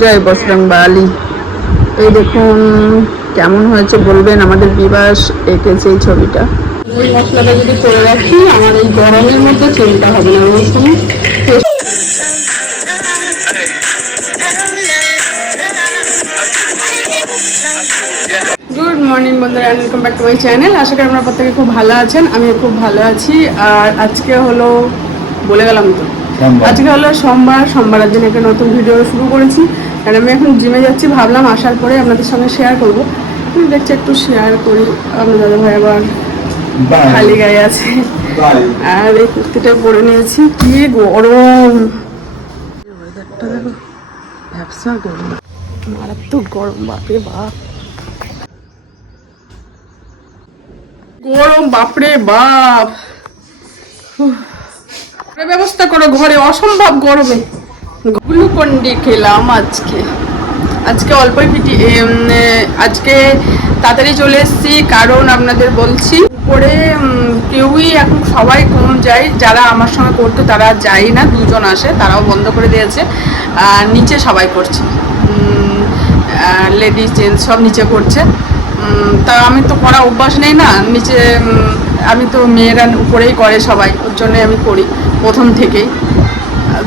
জয় বসরং বালি এই দেখুন কেমন হয়েছে বলবেন আমাদের বিবাস এঁকেছে এই ছবিটা? ওই মশলাটা যদি করে রাখি আমার এই গরমের মধ্যে চিন্তা হবে না রসুন গুড মর্নিং বন্ধুরা welcome back to my channel আশা করি আপনারা প্রত্যেকে খুব ভালো আছেন আমি খুব ভালো আছি। আর আজকে হলো বলে গেলাম তো। আজকে হলো সোমবার সোমবারের দিন একটা নতুন ভিডিও শুরু করেছি। আর আমি এখন জিমে যাচ্ছি ভাবলাম আসার পরে আপনাদের সঙ্গে শেয়ার করব। তুমি দেখছি একটু শেয়ার করি। আপনার দাদা ভাই আবার খালি গায়ে আছে। আর এই কুর্তিটা পরে নিয়েছি। কি গরম! ওয়েদারটা দেখো ব্যবসা গরম। মারাত্মক গরম বাপরে বাপ। গরম বাপরে বাপ! ব্যবস্থা করো, ঘরে অসম্ভব গরমে। গ্লুকন্ডি খেলাম আজকে। আজকে অল্পই পিটি আজকে তাড়াতাড়ি চলে এসেছি, কারণ আপনাদের বলছি, উপরে কেউই এখন সবাই কম যায়, যারা আমার সঙ্গে করতো তারা যায় না, দুজন আসে, তারাও বন্ধ করে দিয়েছে, আর নিচে সবাই করছে। লেডিস জেন্টস সব নিচে করছে। তা আমি তো করা অভ্যাস নেই না, নিচে আমি তো মেয়েরা উপরেই করে সবাই, ওর জন্য আমি করি প্রথম থেকেই।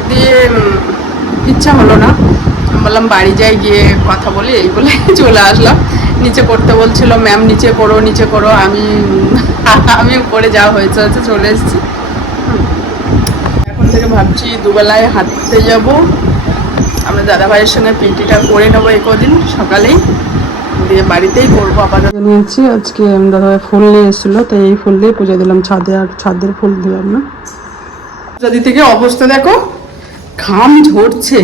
দিয়ে ইচ্ছা হলো না। বললাম, বাড়ি যাই, গিয়ে কথা বলি, এই বলে চলে আসলাম। নিচে করতে বলছিল, ম্যাম, নিচে করো নিচে করো আমি আমি উপরে যাওয়া হয়েছে হয়েছে, চলে এসেছি। এখন থেকে ভাবছি, দুবেলায় হাঁটতে যাব। আমরা দাদা ভাইয়ের সঙ্গে পিটিটা করে নেব এই কদিন সকালেই। দিয়ে বাড়িতেই করব আপাতত। নিয়েছি আজকে দাদা ফুল নিয়ে এসেছিল তাই এই ফুল দিয়ে পুজো দিলাম ছাদে আর ছাদের ফুল দিলাম না। যদি থেকে অবস্থা দেখো ঘাম ঝরছে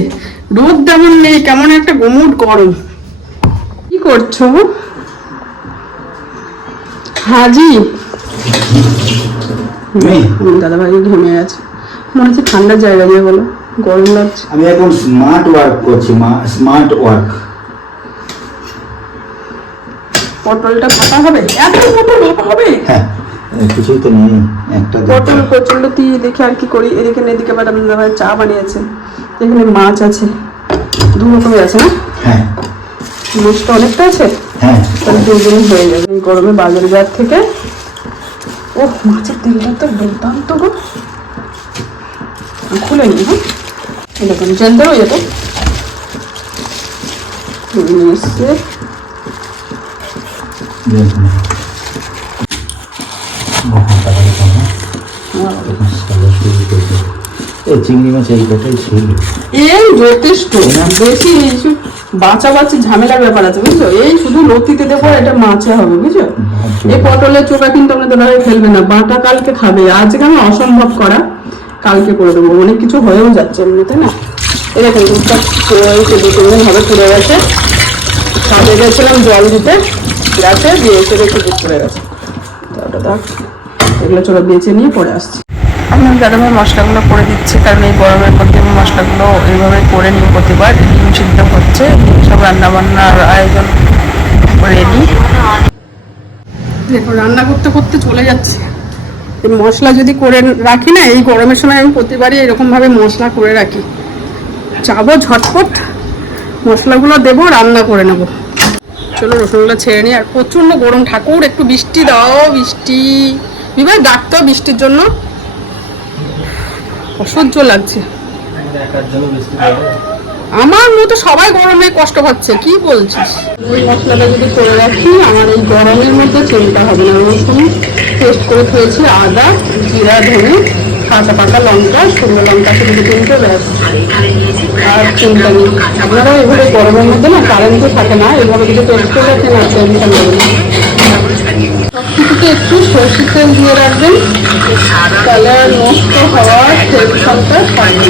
রোদ তেমন নেই কেমন একটা গুমুট গরম। কি করছ? হাজি? দাদা ভাই ঘেমে গেছে মনে হচ্ছে ঠান্ডার জায়গা দিয়ে বলো গরম লাগছে। আমি এখন স্মার্ট ওয়ার্ক করছি স্মার্ট ওয়ার্ক পটলটা ভাপা হবে? এত পটল হবে? হ্যাঁ কিছুই তো নেই একটা পটল। প্রচণ্ড দিয়ে দেখে আর কি করি। এদিকে এদিকে ম্যাডাম দাদা চা বানিয়েছে। এখানে মাছ আছে। দু রকমের আছে না? হ্যাঁ। মাছটা অনেকটা আছে? হ্যাঁ। তাহলে হয়ে যাবে এই গরমে বাজারে যাওয়ার থেকে। ও মাছের তেলটা তো দুর্দান্ত গো। খুলে নি হ্যাঁ? দেখুন জানতে হয়ে নিয়ে এসছে দেখুন। দেখুন, তাহলে কেমন? এখন সাদা শুরু করব। এই চিংড়ি মাছ এই কটাই ছিল। এই যথেষ্ট। বেশি ঝামেলার ব্যাপার আছে বুঝছ? এই শুধু লতিতে দেবো এটা মাছে হবে বুঝছ? এই পটলের চোখা কিন্তু ফেলবে না বাটা কালকে খাবে। আজকে আমি অসম্ভব করা কালকে করে দেবো। অনেক কিছু হয়েও যাচ্ছে এমনিতে না? এরকম দুধটা এই যে দু তিন দিন হবে পুড়ে গেছে। ছাদে গেছিলাম জল দিতে। গাছে দিয়ে এসে দেখে দুধ পড়ে গেছে ওটা দেখ এগুলো চলো বেছে নিয়ে পরে আসছি। আপনার দাদাভাই মশলাগুলো করে দিচ্ছে কারণ এই গরমের মধ্যে আমি মশলাগুলো এইভাবে করে নিই প্রতিবার। ডিম সিদ্ধ হচ্ছে সব রান্না বান্নার আয়োজন রেডি। দেখো রান্না করতে করতে চলে যাচ্ছে। এই মশলা যদি করে রাখি না এই গরমের সময় আমি প্রতিবারই এরকমভাবে মশলা করে রাখি। যাব ঝটপট মশলাগুলো দেবো রান্না করে নেব। চলো রসুনগুলো ছেড়ে নিই। আর প্রচণ্ড গরম, ঠাকুর, একটু বৃষ্টি দাও, বৃষ্টি। বিভাগ ডাকতো বৃষ্টির জন্য। অসহ্য লাগছে। আমার মতো সবাই গরমে কষ্ট পাচ্ছে, কি বলছিস? ওই মশলাটা যদি করে রাখি, আমার এই গরমের মধ্যে চিন্তা হবে না। রসুন পেস্ট করে খেয়েছি আদা, জিরা, ধনে, কাঁচা পাকা লঙ্কা, শুকনো লঙ্কা দু তিনটে ব্যাস। আর চিন্তা নেই। আপনারাও এভাবে গরমের মধ্যে না কারেন্ট থাকে না এইভাবে যদি পেস্ট করে রাখেন আর টেনশন নেবেন সবকিছুতে একটু সরষের তেল দিয়ে রাখবেন। তাহলে নষ্ট হওয়ার টেনশনটা থাকবে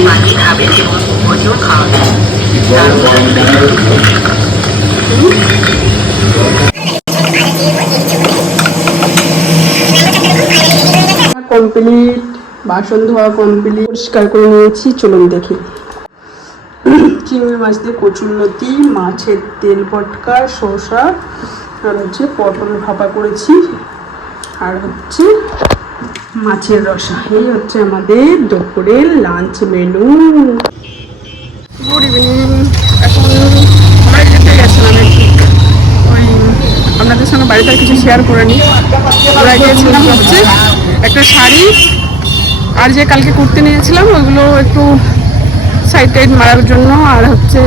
কমপ্লিট বাসন ধোয়া, কমপ্লিট। পরিষ্কার করে নিয়েছি, চলুন দেখি। চিংড়ি মাছ দিয়ে কচুরলতি মাছের তেল পটকা, শসা, আর হচ্ছে পটল ভাপা করেছি, আর হচ্ছে মাছের রসা। এই হচ্ছে আমাদের দুপুরের লাঞ্চ মেনু গুড ইভিনিং এখন যেতে গেছিলাম একটু। ওই আপনাদের সঙ্গে বাড়িতে কিছু শেয়ার করে নিই আমরা গিয়েছিলাম হচ্ছে একটা শাড়ি আর যে কালকে কুর্তি নিয়েছিলাম ওইগুলো একটু সাইড টাইড মারার জন্য আর হচ্ছে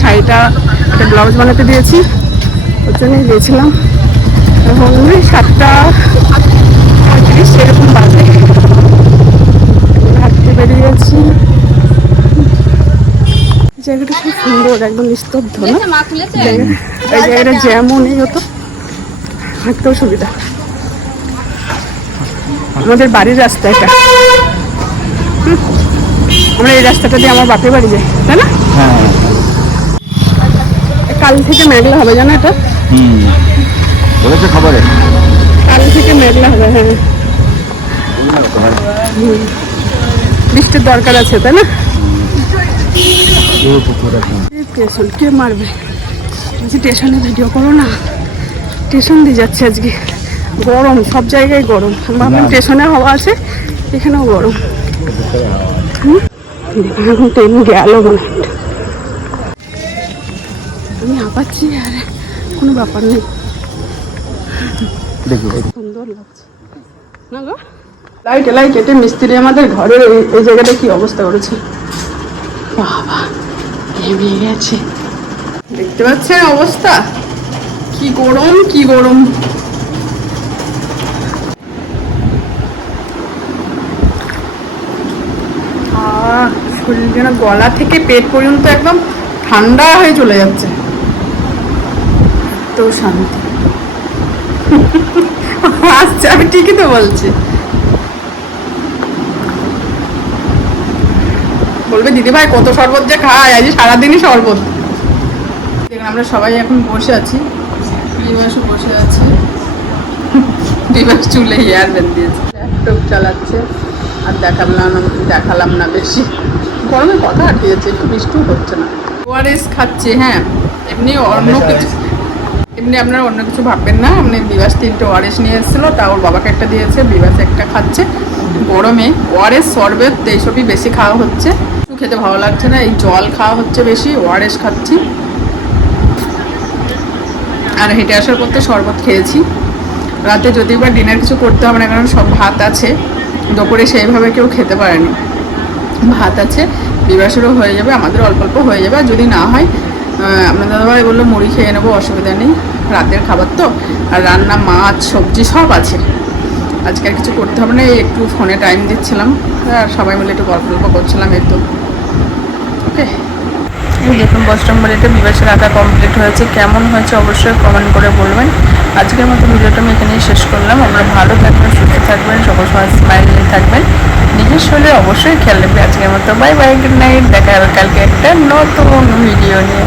শাড়িটা একটা ব্লাউজ বানাতে দিয়েছি ওর জন্যই গিয়েছিলাম এখন সাতটা পঁয়ত্রিশ এরকম বাজে। হাঁটতে বেরিয়েছি। জায়গাটা খুব সুন্দর একদম নিস্তব্ধ না? এই জায়গাটা যেমন এই হতো হাঁটতেও সুবিধা। আমাদের বাড়ির রাস্তা এটা। আমরা এই রাস্তাটা দিয়ে আমার বাপের বাড়ি যাই তাই না? হ্যাঁ। কাল থেকে মেঘলা হবে জানো এটা? বলেছে খবরে? কাল থেকে মেঘলা হবে হ্যাঁ। বৃষ্টির দরকার আছে তাই না? স্টেশন কে মারবে? বলছি স্টেশনে ভিডিও করো না। স্টেশন দিয়ে যাচ্ছে আজকে। গরম সব জায়গায় গরম। ভাবলাম স্টেশনে হাওয়া আছে এখানেও গরম। আমি আর কোনো ব্যাপার নেই সুন্দর লাগছে না গো লাইট মিস্ত্রি আমাদের ঘরের এই জায়গাটা কি অবস্থা করেছে বাবা ঘেমে গেছে দেখতে পাচ্ছেন অবস্থা? কি গরম কি গরম। শরীর যেন গলা থেকে পেট পর্যন্ত একদম ঠান্ডা হয়ে চলে যাচ্ছে। তো শান্তি। আচ্ছা আমি ঠিকই তো বলছি। বলবে দিদি ভাই কত শরবত যে খায়? আজ সারাদিনই শরবত। আমরা সবাই এখন বসে আছি। বিবাসও বসে আছে। বিবাস চুলে হেয়ার বেঁধে দিয়েছে। ল্যাপটপ চালাচ্ছে। আর দেখালাম দেখালাম না বেশি। গরমে কথা আটকেছে একটু বৃষ্টিও হচ্ছে না। ওআরএস খাচ্ছে হ্যাঁ এমনি অন্য কিছু এমনি আপনারা অন্য কিছু ভাববেন না আপনি বিবাস তিনটে ওয়ারেস নিয়ে এসেছিল তা ওর বাবাকে একটা দিয়েছে বিবাস একটা খাচ্ছে। গরমে ওয়ারেস শরবত এইসবই বেশি খাওয়া হচ্ছে। খেতে ভালো লাগছে না এই জল খাওয়া হচ্ছে বেশি ওয়ারেস খাচ্ছি। আর হেঁটে আসার করতে শরবত খেয়েছি। রাতে যদি বা ডিনার কিছু করতে হবে না কারণ সব ভাত আছে দুপুরে সেইভাবে কেউ খেতে পারেনি। ভাত আছে, বিবাসেরও হয়ে যাবে, আমাদের অল্প অল্প হয়ে যাবে, আর যদি না হয় আপনার দাদাভাই বলল মুড়ি খেয়ে নেব, অসুবিধা নেই, রাতের খাবার তো, আর রান্না, মাছ, সবজি সব আছে। আজকে আর কিছু করতে হবে না, এই একটু ফোনে টাইম দিচ্ছিলাম, আর সবাই মিলে একটু গল্প গল্প করছিলাম, এই তো। ওকে দেখুন বস্ত্রম্বলিতে বিবাসের আঁকা কমপ্লিট হয়েছে। কেমন হয়েছে অবশ্যই কমেন্ট করে বলবেন। আজকের মতো ভিডিওটা আমি এখানেই শেষ করলাম। আমরা ভালো থাকবেন, সুস্থ থাকবেন, সকল সময় স্মাইল থাকবেন। নিজের শরীরে অবশ্যই খেয়াল রাখবে আজকের মতো বাই বাই গুড নাইট দেখা হবে কালকে একটা নতুন ভিডিও নিয়ে।